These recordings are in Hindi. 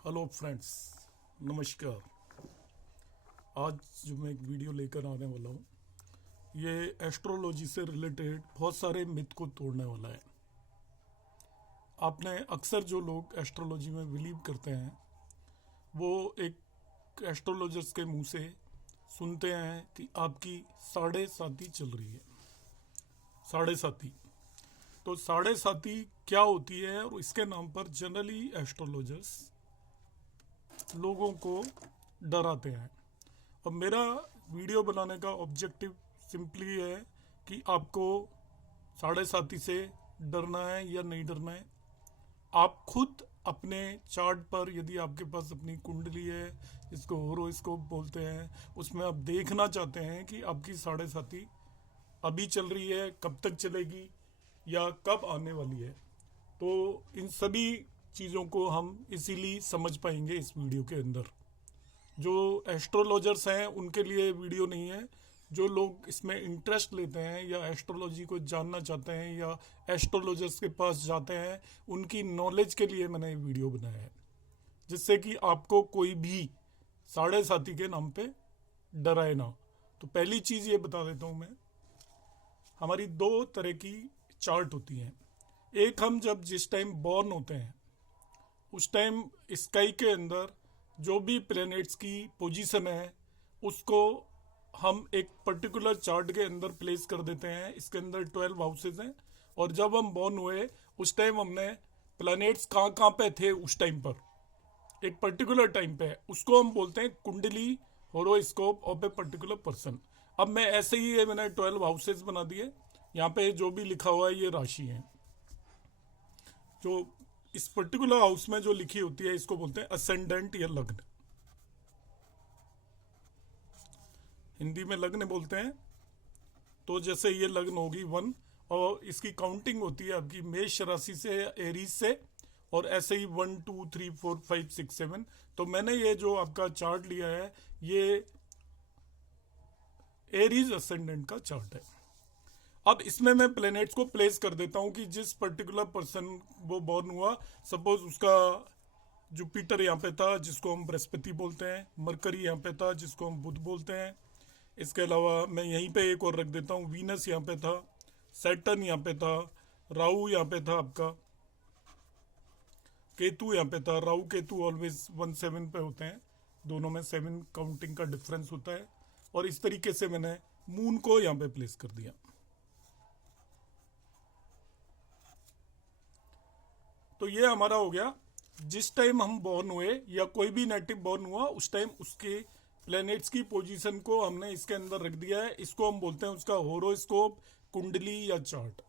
हेलो फ्रेंड्स, नमस्कार। आज जो मैं एक वीडियो लेकर आने वाला हूँ, ये एस्ट्रोलॉजी से रिलेटेड बहुत सारे मिथ को तोड़ने वाला है। आपने अक्सर जो लोग एस्ट्रोलॉजी में बिलीव करते हैं वो एक एस्ट्रोलॉजर्स के मुंह से सुनते हैं कि आपकी साढ़े साती चल रही है। साढ़े साती, तो साढ़े साती क्या होती है और इसके नाम पर जनरली एस्ट्रोलॉजर्स लोगों को डराते हैं। और मेरा वीडियो बनाने का ऑब्जेक्टिव सिंपली है कि आपको साढ़े साती से डरना है या नहीं डरना है। आप खुद अपने चार्ट पर, यदि आपके पास अपनी कुंडली है जिसको होरोस्कोप बोलते हैं, उसमें आप देखना चाहते हैं कि आपकी साढ़े साती अभी चल रही है, कब तक चलेगी या कब आने वाली है, तो इन सभी चीज़ों को हम इसीलिए समझ पाएंगे इस वीडियो के अंदर। जो एस्ट्रोलॉजर्स हैं उनके लिए वीडियो नहीं है। जो लोग इसमें इंटरेस्ट लेते हैं या एस्ट्रोलॉजी को जानना चाहते हैं या एस्ट्रोलॉजर्स के पास जाते हैं, उनकी नॉलेज के लिए मैंने ये वीडियो बनाया है, जिससे कि आपको कोई भी साढ़े साती के नाम पे डराए ना। तो पहली चीज़ ये बता देता हूँ मैं, हमारी दो तरह की चार्ट होती हैं। एक, हम जब जिस टाइम बॉर्न होते हैं उस टाइम स्काई के अंदर जो भी प्लैनेट्स की पोजीशन है उसको हम एक पर्टिकुलर चार्ट के अंदर प्लेस कर देते हैं। इसके अंदर 12 हाउसेज हैं और जब हम बॉर्न हुए उस टाइम हमने प्लैनेट्स कहाँ कहाँ पे थे उस टाइम पर, एक पर्टिकुलर टाइम पे, उसको हम बोलते हैं कुंडली horoscope of a particular person. अब मैं ऐसे ही है, मैंने 12 हाउसेज बना दिए। यहाँ पे जो भी लिखा हुआ है ये राशि है। जो इस पर्टिकुलर हाउस में जो लिखी होती है इसको बोलते हैं असेंडेंट या लग्न। हिंदी में लग्न बोलते हैं। तो जैसे ये लग्न होगी 1, और इसकी काउंटिंग होती है आपकी मेष राशि से, एरीज से, और ऐसे ही 1 2 3 4 5 6 7। तो मैंने ये जो आपका चार्ट लिया है ये एरीज असेंडेंट का चार्ट है। अब इसमें मैं प्लैनेट्स को प्लेस कर देता हूं कि जिस पर्टिकुलर पर्सन वो बॉर्न हुआ, सपोज उसका जुपिटर यहाँ पे था जिसको हम बृहस्पति बोलते हैं, मरकरी यहाँ पे था जिसको हम बुध बोलते हैं। इसके अलावा मैं यहीं पे एक और रख देता हूँ, वीनस यहाँ पे था, सैटर्न यहाँ पे था, राहु यहाँ पे था, आपका केतु यहाँ पे था। राहु केतु ऑलवेज 1 7 पे होते हैं, दोनों में 7 काउंटिंग का डिफरेंस होता है। और इस तरीके से मैंने मून को यहाँ पे प्लेस कर दिया। तो ये हमारा हो गया जिस टाइम हम बॉर्न हुए या कोई भी नेटिव बॉर्न हुआ उस टाइम उसके प्लैनेट्स की पोजीशन को हमने इसके अंदर रख दिया है। इसको हम बोलते हैं उसका होरोस्कोप, कुंडली या चार्ट।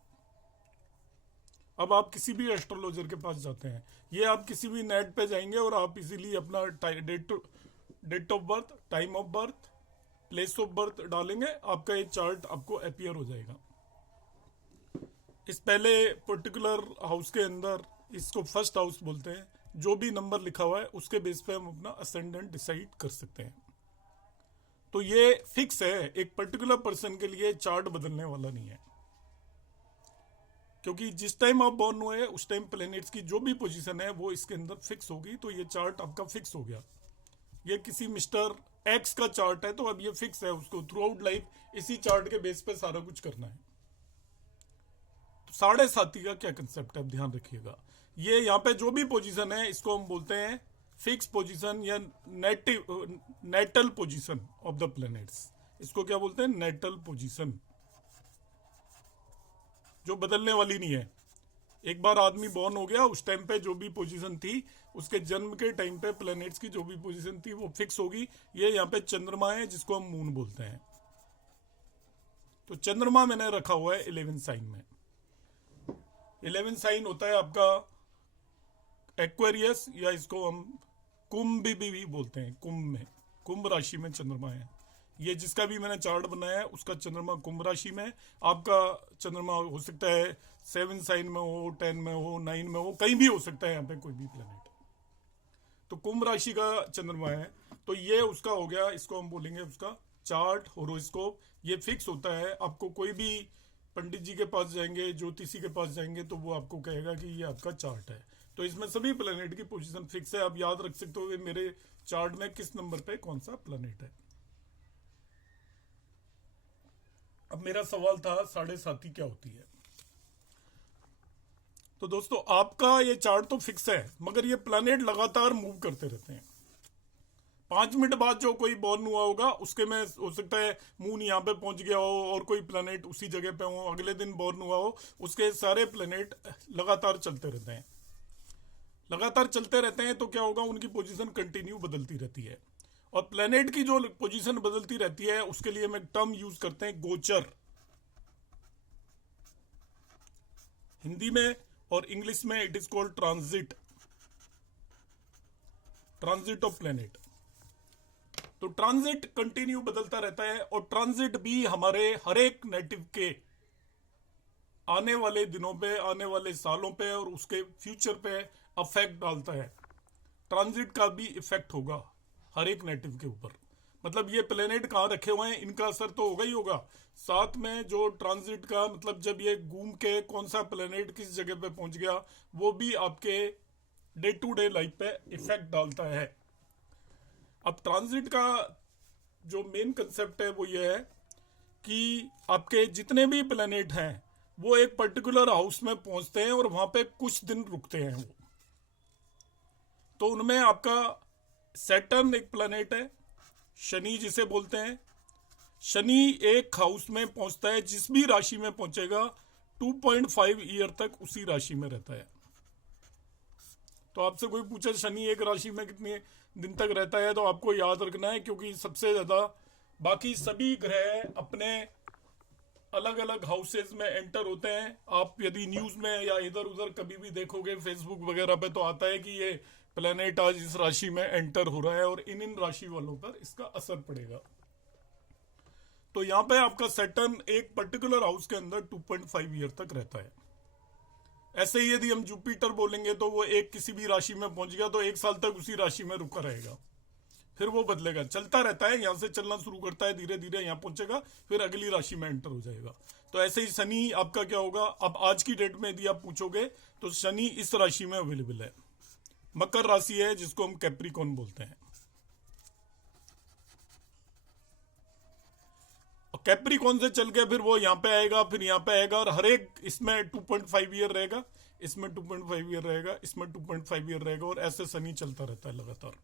अब आप किसी भी एस्ट्रोलॉजर के पास जाते हैं, ये आप किसी भी नेट पे जाएंगे और आप इजीली अपना date of birth, time of birth, place of birth डालेंगे, आपका ये चार्ट आपको अपीयर हो जाएगा। इस पहले पर्टिकुलर हाउस के अंदर, इसको फर्स्ट हाउस बोलते हैं, जो भी नंबर लिखा हुआ है उसके बेस पे हम अपना असेंडेंट डिसाइड कर सकते हैं। तो ये फिक्स है, एक पर्टिकुलर पर्सन के लिए चार्ट बदलने वाला नहीं है, क्योंकि जिस टाइम आप बॉर्न हुए उस टाइम प्लैनेट्स की जो भी पोजीशन है वो इसके अंदर फिक्स होगी। तो ये चार्ट आपका फिक्स हो गया। ये किसी मिस्टर एक्स का चार्ट है तो अब ये फिक्स है, उसको थ्रू आउट लाइफ इसी चार्ट के बेस पे सारा कुछ करना है। तो साढ़े साती का क्या कंसेप्ट है, अब ध्यान रखिएगा। ये यहाँ पे जो भी पोजीशन है इसको हम बोलते हैं फिक्स पोजीशन या natal position of the planets. इसको क्या बोलते हैं, नेटल पोजीशन, जो बदलने वाली नहीं है। एक बार आदमी बॉर्न हो गया उस टाइम पे जो भी पोजीशन थी, उसके जन्म के टाइम पे प्लैनेट्स की जो भी पोजीशन थी वो फिक्स होगी। ये यहाँ पे चंद्रमा है जिसको हम मून बोलते हैं। तो चंद्रमा मैंने रखा हुआ है 11 साइन में। 11 साइन होता है आपका एक्वेरियस, या इसको हम कुंभ भी बोलते हैं। कुंभ में, कुंभ राशि में चंद्रमा है। ये जिसका भी मैंने चार्ट बनाया है उसका चंद्रमा कुंभ राशि में। आपका चंद्रमा हो सकता है 7 साइन में हो, 10 में हो, 9 में हो, कहीं भी हो सकता है यहाँ पे कोई भी प्लेनेट। तो कुंभ राशि का चंद्रमा है, तो ये उसका हो गया। इसको हम बोलेंगे उसका चार्ट, होरोस्कोप। ये फिक्स होता है। आपको कोई भी पंडित जी के पास जाएंगे, ज्योतिषी के पास जाएंगे तो वो आपको कहेगा कि ये आपका चार्ट है। तो इसमें सभी प्लेनेट की पोजीशन फिक्स है। आप याद रख सकते हो कि मेरे चार्ट में किस नंबर पे कौन सा प्लेनेट है। अब मेरा सवाल था साढ़े साथी क्या होती है। तो दोस्तों आपका ये चार्ट तो फिक्स है, मगर ये प्लेनेट लगातार मूव करते रहते हैं। 5 मिनट बाद जो कोई बॉर्न हुआ होगा उसके में हो सकता है मून यहाँ पे पहुंच गया हो और कोई प्लेनेट उसी जगह पे हो, अगले दिन बॉर्न हुआ हो, उसके सारे प्लेनेट लगातार चलते रहते हैं। लगातार चलते रहते हैं तो क्या होगा, उनकी पोजीशन कंटिन्यू बदलती रहती है। और प्लेनेट की जो पोजीशन बदलती रहती है उसके लिए हम एक टर्म यूज करते हैं, गोचर। हिंदी में और इंग्लिश में it is called transit, transit of planet. तो ट्रांजिट कंटिन्यू बदलता रहता है और ट्रांजिट भी हमारे हर एक नेटिव के आने वाले दिनों पे, आने वाले सालों पे और उसके फ्यूचर पे अफेक्ट डालता है। ट्रांजिट का भी इफेक्ट होगा हर एक नेटिव के ऊपर। मतलब ये प्लेनेट कहाँ रखे हुए हैं इनका असर तो होगा ही होगा, साथ में जो ट्रांजिट का मतलब जब ये घूम के कौन सा प्लेनेट किस जगह पे पहुंच गया वो भी आपके डे टू डे लाइफ पे इफेक्ट डालता है। अब ट्रांजिट का जो मेन कंसेप्ट है वो ये है कि आपके जितने भी प्लेनेट हैं वो एक पर्टिकुलर हाउस में पहुंचते हैं और वहां पे कुछ दिन रुकते हैं वो। तो उनमें आपका सैटर्न एक प्लेनेट है, शनि जिसे बोलते हैं। शनि एक हाउस में पहुंचता है, जिस भी राशि में पहुंचेगा 2.5 ईयर तक उसी राशि में रहता है। तो आपसे कोई पूछे शनि एक राशि में कितने दिन तक रहता है तो आपको याद रखना है, क्योंकि सबसे ज्यादा बाकी सभी ग्रह अपने अलग अलग हाउसेज में एंटर होते हैं। आप यदि न्यूज में या इधर उधर कभी भी देखोगे फेसबुक वगैरह पे तो आता है कि ये प्लेनेट आज इस राशि में एंटर हो रहा है और इन राशि वालों पर इसका असर पड़ेगा। तो यहाँ पे आपका सैटर्न एक पर्टिकुलर हाउस के अंदर 2.5 ईयर तक रहता है। ऐसे ही यदि हम जुपिटर बोलेंगे तो वो एक किसी भी राशि में पहुंच गया तो 1 साल तक उसी राशि में रुका रहेगा, फिर वो बदलेगा, चलता रहता है, यहां से चलना शुरू करता है, धीरे धीरे यहां पहुंचेगा, फिर अगली राशि में एंटर हो जाएगा। तो ऐसे ही शनि आपका क्या होगा, अब आज की डेट में यदि आप पूछोगे तो शनि इस राशि में अवेलेबल है, मकर राशि है जिसको हम कैप्रिकॉर्न बोलते हैं। कैप्रिकॉर्न से चल के फिर वो यहाँ पे आएगा, फिर यहाँ पे आएगा और हर एक इसमें 2.5 ईयर रहेगा, इसमें 2.5 ईयर रहेगा, इसमें 2.5 ईयर रहेगा और ऐसे शनि चलता रहता है लगातार।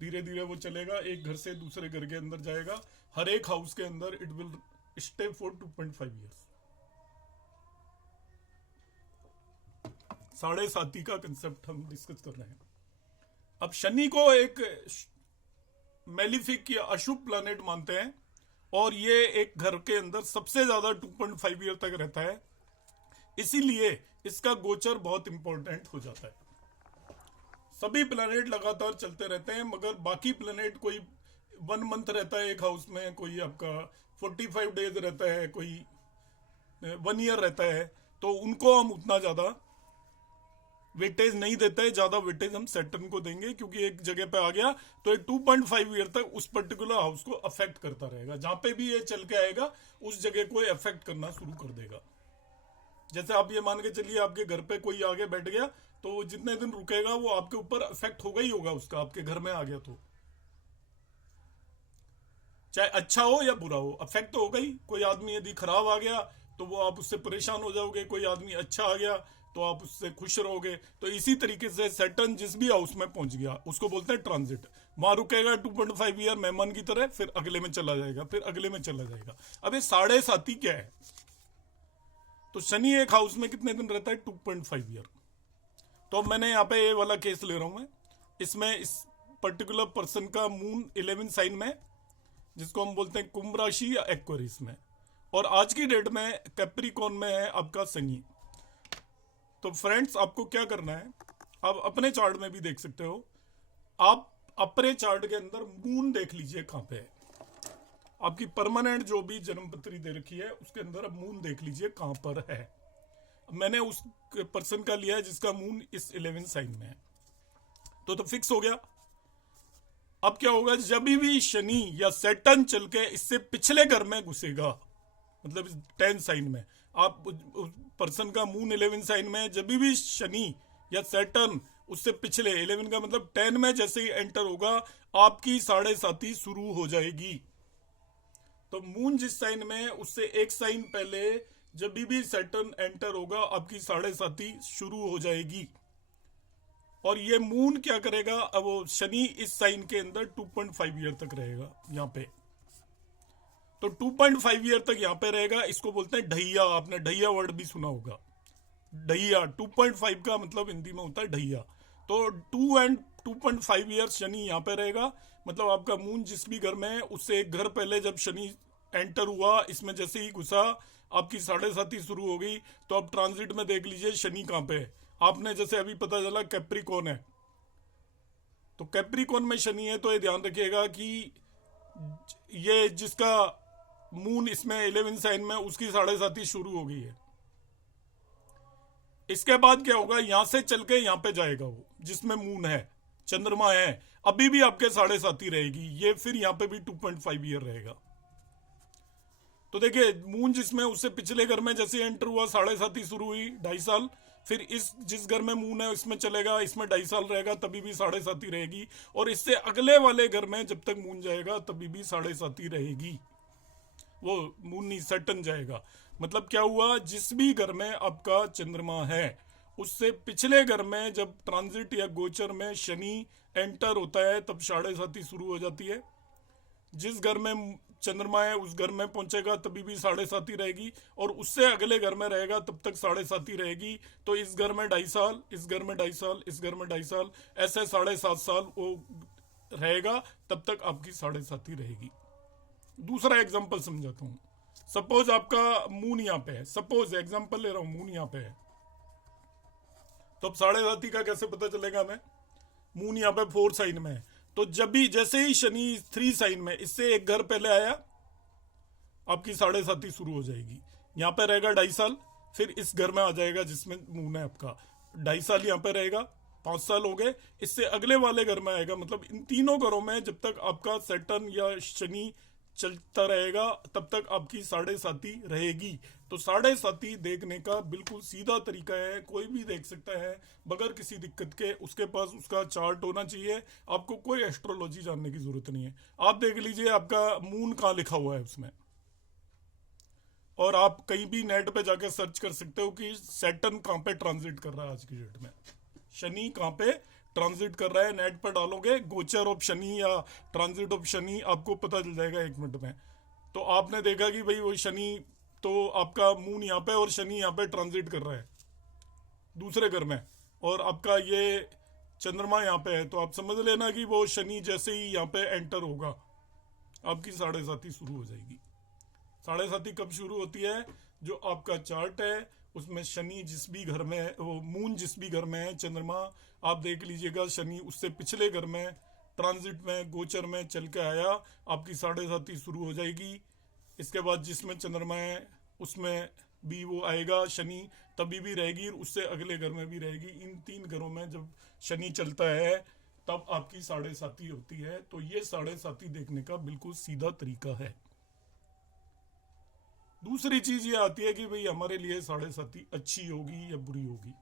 धीरे धीरे वो चलेगा, एक घर से दूसरे घर के अंदर जाएगा, हर एक हाउस के अंदर it will stay for 2.5 years. साढ़े साथी का कंसेप्ट हम डिस्कस कर रहे हैं। अब शनि को एक मेलिफिक या अशुभ प्लैनेट मानते हैं और ये एक घर के अंदर सबसे ज्यादा 2.5 ईयर तक रहता है, इसीलिए इसका गोचर बहुत इंपॉर्टेंट हो जाता है। सभी प्लैनेट लगातार चलते रहते हैं, मगर बाकी प्लैनेट कोई 1 मंथ रहता है एक हाउस में, कोई आपका 45 डेज रहता है, कोई 1 ईयर रहता है, तो उनको हम उतना ज्यादा वेटेज नहीं देते हैं। ज्यादा वेटेज हम सैटर्न को देंगे, क्योंकि एक जगह पे आ गया तो एक 2.5 ईयर तक उस पर्टिकुलर हाउस को अफेक्ट करता रहेगा। जहां पे भी ये चल के आएगा उस जगह को अफेक्ट करना शुरू कर देगा। जैसे आप ये मान के चलिए आपके घर पे कोई आगे बैठ गया तो जितने दिन रुकेगा वो आपके ऊपर अफेक्ट होगा ही होगा, उसका आपके घर में आ गया तो चाहे अच्छा हो या बुरा हो अफेक्ट तो होगा ही। कोई आदमी यदि खराब आ गया तो वो आप उससे परेशान हो जाओगे, कोई आदमी अच्छा आ गया तो आप उससे खुश रहोगे। तो इसी तरीके से सैटर्न जिस भी हाउस में पहुंच गया उसको बोलते हैं ट्रांजिट। वहां रुकेगा 2.5 ईयर मेहमान की तरह, फिर अगले में चला जाएगा, फिर अगले में चला जाएगा। अब ये साढ़े साथी क्या है, तो शनि एक हाउस में कितने दिन रहता है, 2.5 ईयर। तो अब मैंने यहाँ पे ये वाला केस ले रहा हूं मैं, इसमें इस पर्टिकुलर पर्सन का मून 11 साइन में, जिसको हम बोलते हैं कुंभ राशि या एक्वेरियस में, और आज की डेट में कैप्रिकॉर्न में है आपका शनि। तो फ्रेंड्स आपको क्या करना है, आप अपने चार्ट में भी देख सकते हो, आप अपने चार्ट के अंदर मून देख लीजिए कहां पे है। आपकी परमानेंट जो भी जन्मपत्री दे रखी है उसके अंदर अब मून देख लीजिए कहां पर है। मैंने उस पर्सन का लिया है जिसका मून इस 11 साइन में है, तो फिक्स हो गया। अब क्या होगा, जब भी शनि या सैटर्न चल के इससे पिछले घर में घुसेगा, मतलब 10 साइन में, आप पर्सन का मून 11 साइन में, जब भी शनि या सैटर्न उससे पिछले 11 का मतलब 10 में जैसे ही एंटर होगा आपकी साढ़े साथी शुरू हो जाएगी। तो मून जिस साइन में है उससे एक साइन पहले जब भी सैटर्न एंटर होगा आपकी साढ़े साथी शुरू हो जाएगी। और ये मून क्या करेगा, अब वो शनि इस साइन के अंदर 2.5 ईयर तक रहेगा यहाँ पे। तो 2.5 ईयर तक यहाँ पे रहेगा, इसको बोलते हैं ढैया। आपने ढैया वर्ड भी सुना होगा, ढैया। 2.5 का मतलब हिंदी में होता है ढैया। तो 2.5 ईयर शनि यहाँ पे रहेगा, मतलब आपका मून जिस भी घर में है उससे एक घर पहले जब शनि एंटर हुआ, इसमें जैसे ही घुसा आपकी साढ़े साथी शुरू हो गई। तो अब ट्रांजिट में देख लीजिए शनि कहाँ पे है। आपने जैसे अभी पता चला कैप्रिकॉन है, तो कैप्रिकॉन में शनि है, तो ये ध्यान रखिएगा कि ये जिसका मून इसमें 11 साइन में उसकी साढ़े साथी शुरू हो गई है। इसके बाद क्या होगा, यहां से चल के यहां पे जाएगा वो जिसमें मून है, चंद्रमा है, अभी भी आपके साढ़े साथी रहेगी ये, फिर यहां पे भी 2.5 ईयर रहेगा। तो देखिए मून जिसमें उससे पिछले घर में जैसे एंटर हुआ साढ़े साथी शुरू हुई 2.5 साल, फिर इस जिस घर में मून है इसमें चलेगा, इसमें 2.5 साल रहेगा, तभी भी साढ़े साथी रहेगी। और इससे अगले वाले घर में जब तक मून जाएगा तभी भी साढ़े साथी रहेगी। वो मून नहीं, सैटर्न जाएगा। मतलब क्या हुआ, जिस भी घर में आपका चंद्रमा है उससे पिछले घर में जब ट्रांजिट या गोचर में शनि एंटर होता है तब साढ़े साथी शुरू हो जाती है। जिस घर में चंद्रमा है उस घर में पहुंचेगा तभी भी साढ़े साथी रहेगी, और उससे अगले घर में रहेगा तब तक साढ़े साथी रहेगी। तो इस घर में 2.5 साल, इस घर में 2.5 साल, इस घर में 2.5 साल, ऐसे 7.5 साल वो रहेगा, तब तक आपकी साढ़े साथी रहेगी। दूसरा एग्जाम्पल समझाता हूं। सपोज आपका मून यहाँ पे है, सपोज एग्जाम्पल ले रहा हूं, मून यहाँ पे है, तो अब साढ़े साथी का कैसे पता चलेगा हमें। मून यहाँ पे 4 साइन में है, तो जब भी जैसे ही शनि 3 साइन में इससे एक घर पहले आया आपकी साढ़े साथी शुरू हो जाएगी। यहाँ पे रहेगा 2.5 साल, फिर इस घर में आ जाएगा जिसमें मून है आपका, 2.5 साल यहाँ पे रहेगा, 5 साल हो गए, इससे अगले वाले घर में आएगा। मतलब इन तीनों घरों में जब तक आपका सैटर्न या शनि चलता रहेगा तब तक आपकी साढ़े साथी रहेगी। तो साढ़े साथी देखने का बिल्कुल सीधा तरीका है, कोई भी देख सकता है बगैर किसी दिक्कत के। उसके पास उसका चार्ट होना चाहिए, आपको कोई एस्ट्रोलॉजी जानने की जरूरत नहीं है। आप देख लीजिए आपका मून कहाँ लिखा हुआ है उसमें, और आप कहीं भी नेट पे जाके सर्च कर सकते हो कि सैटर्न कहाँ पे ट्रांजिट कर रहा है आज की डेट में, शनि कहाँ पे ट्रांजिट कर रहा है। नेट पर डालोगे गोचर ऑफ शनि या ट्रांजिट ऑफ शनि, आपको पता चल जाएगा 1 मिनट में। तो आपने देखा कि भाई वो शनि, तो आपका मून यहाँ पे और शनि यहाँ पे ट्रांजिट कर रहा है दूसरे घर में, और आपका ये चंद्रमा यहाँ पे है, तो आप समझ लेना कि वो शनि जैसे ही यहाँ पे एंटर होगा आपकी साढ़े साथी शुरू हो जाएगी। साढ़े साथी कब शुरू होती है, जो आपका चार्ट है उसमें शनि जिस भी घर में है, वो मून जिस भी घर में है, चंद्रमा आप देख लीजिएगा शनि उससे पिछले घर में ट्रांजिट में गोचर में चल के आया, आपकी साढ़े साथी शुरू हो जाएगी। इसके बाद जिसमें चंद्रमा है उसमें भी वो आएगा शनि, तभी भी रहेगी, उससे अगले घर में भी रहेगी। इन 3 घरों में जब शनि चलता है तब आपकी साढ़े साथी होती है। तो ये साढ़े साथी देखने का बिल्कुल सीधा तरीका है। दूसरी चीज ये आती है कि भाई हमारे लिए साढ़े साथी अच्छी होगी या बुरी होगी।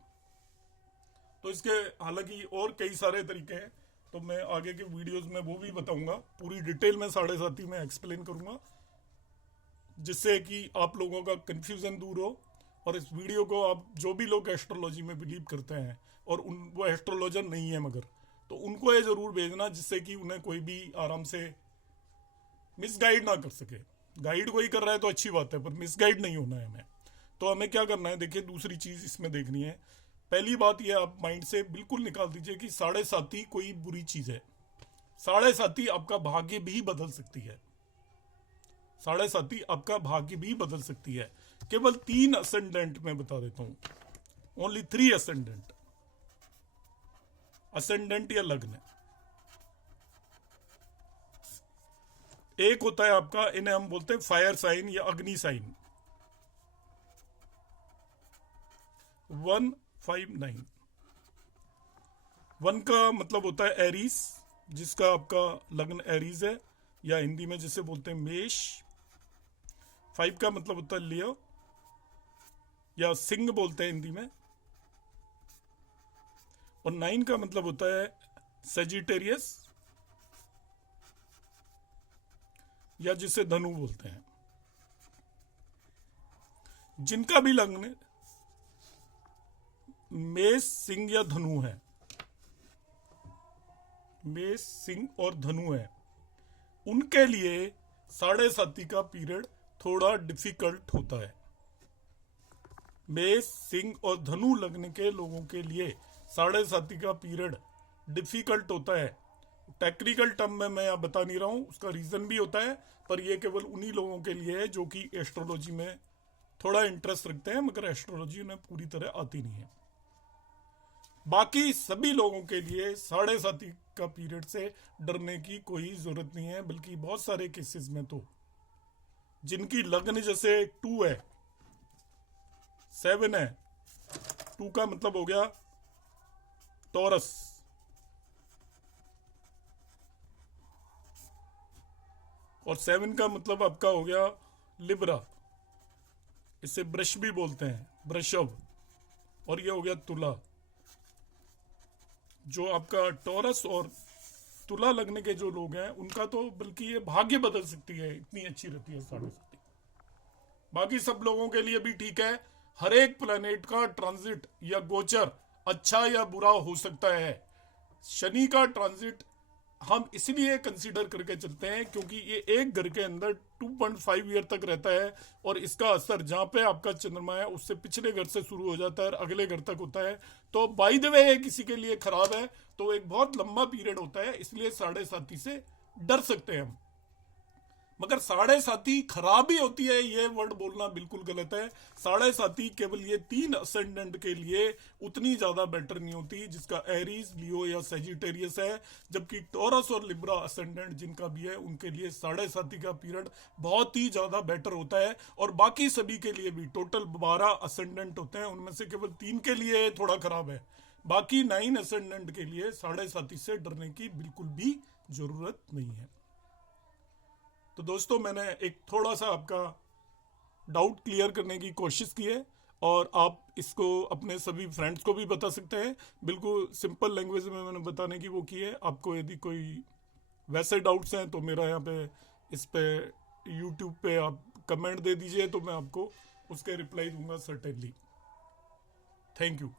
तो इसके हालांकि और कई सारे तरीके हैं, तो मैं आगे के वीडियोस में वो भी बताऊंगा, पूरी डिटेल में साढ़े साथी में एक्सप्लेन करूंगा, जिससे कि आप लोगों का कंफ्यूजन दूर हो। और इस वीडियो को आप जो भी लोग एस्ट्रोलॉजी में बिलीव करते हैं और वो एस्ट्रोलॉजर नहीं है मगर, तो उनको ये जरूर भेजना जिससे कि उन्हें कोई भी आराम से मिसगाइड ना कर सके। गाइड कोई कर रहा है तो अच्छी बात है, पर मिसगाइड नहीं होना है हमें। तो हमें क्या करना है, देखिए दूसरी चीज इसमें देखनी है। पहली बात यह आप माइंड से बिल्कुल निकाल दीजिए कि साढ़े साथी कोई बुरी चीज है। साढ़े साथी आपका भाग्य भी बदल सकती है, साढ़े साथी आपका भाग्य भी बदल सकती है। केवल 3 असेंडेंट में बता देता हूं, ओनली 3 असेंडेंट, असेंडेंट या लग्न। एक होता है आपका, इन्हें हम बोलते हैं फायर साइन या अग्नि साइन, 159। 1 का मतलब होता है एरीज, जिसका आपका लग्न एरीज है, या हिंदी में जिसे बोलते हैं मेष। 5 का मतलब होता है लियो या सिंह बोलते हैं हिंदी में। और 9 का मतलब होता है सेजिटेरियस, या जिसे धनु बोलते हैं। जिनका भी लग्न मेष, सिंह या धनु है, मेष, सिंह और धनु है, उनके लिए साढ़े साथी का पीरियड थोड़ा डिफिकल्ट होता है। मेष, सिंह और धनु लग्न के लोगों के लिए साढ़े साथी का पीरियड डिफिकल्ट होता है। टेक्निकल टर्म में मैं यहाँ बता नहीं रहा हूँ, उसका रीजन भी होता है, पर यह केवल उन्हीं लोगों के लिए है जो कि एस्ट्रोलॉजी में थोड़ा इंटरेस्ट रखते हैं, मगर एस्ट्रोलॉजी उन्हें पूरी तरह आती नहीं है। बाकी सभी लोगों के लिए साढ़े साथी का पीरियड से डरने की कोई जरूरत नहीं है, बल्कि बहुत सारे केसेस में तो जिनकी लग्न जैसे 2 है, 7 है, 2 का मतलब हो गया टॉरस, और 7 का मतलब आपका हो गया लिब्रा, इसे वृष भी बोलते हैं, वृषभ, और ये हो गया तुला। जो आपका टॉरस और तुला लगने के जो लोग हैं उनका तो बल्कि ये भाग्य बदल सकती है, इतनी अच्छी रहती है साढ़े साथी। बाकी सब लोगों के लिए भी ठीक है। हर एक प्लैनेट का ट्रांजिट या गोचर अच्छा या बुरा हो सकता है। शनि का ट्रांजिट हम इसलिए कंसीडर करके चलते हैं क्योंकि ये एक घर के अंदर 2.5 ईयर तक रहता है, और इसका असर जहां पे आपका चंद्रमा है उससे पिछले घर से शुरू हो जाता है और अगले घर तक होता है। तो बाय द वे किसी के लिए खराब है तो एक बहुत लंबा पीरियड होता है, इसलिए साढ़े साथी से डर सकते हैं हम। मगर साढ़े साथी खराब ही होती है, ये वर्ड बोलना बिल्कुल गलत है। साढ़े साथी केवल ये 3 असेंडेंट के लिए उतनी ज्यादा बेटर नहीं होती जिसका एरीज, लियो या सेजिटेरियस है, जबकि टॉरस और लिब्रा असेंडेंट जिनका भी है उनके लिए साढ़े साथी का पीरियड बहुत ही ज्यादा बेटर होता है। और बाकी सभी के लिए भी टोटल 12 असेंडेंट होते हैं, उनमें से केवल 3 के लिए थोड़ा खराब है। बाकी 9 असेंडेंट के लिए साढ़े साथी से डरने की बिल्कुल भी जरूरत नहीं है। तो दोस्तों, मैंने एक थोड़ा सा आपका डाउट क्लियर करने की कोशिश की है, और आप इसको अपने सभी फ्रेंड्स को भी बता सकते हैं। बिल्कुल सिंपल लैंग्वेज में मैंने बताने की वो की है। आपको यदि कोई वैसे डाउट्स हैं तो मेरा यहाँ पे इस पे यूट्यूब पे आप कमेंट दे दीजिए, तो मैं आपको उसके रिप्लाई दूंगा सर्टेनली। Thank you.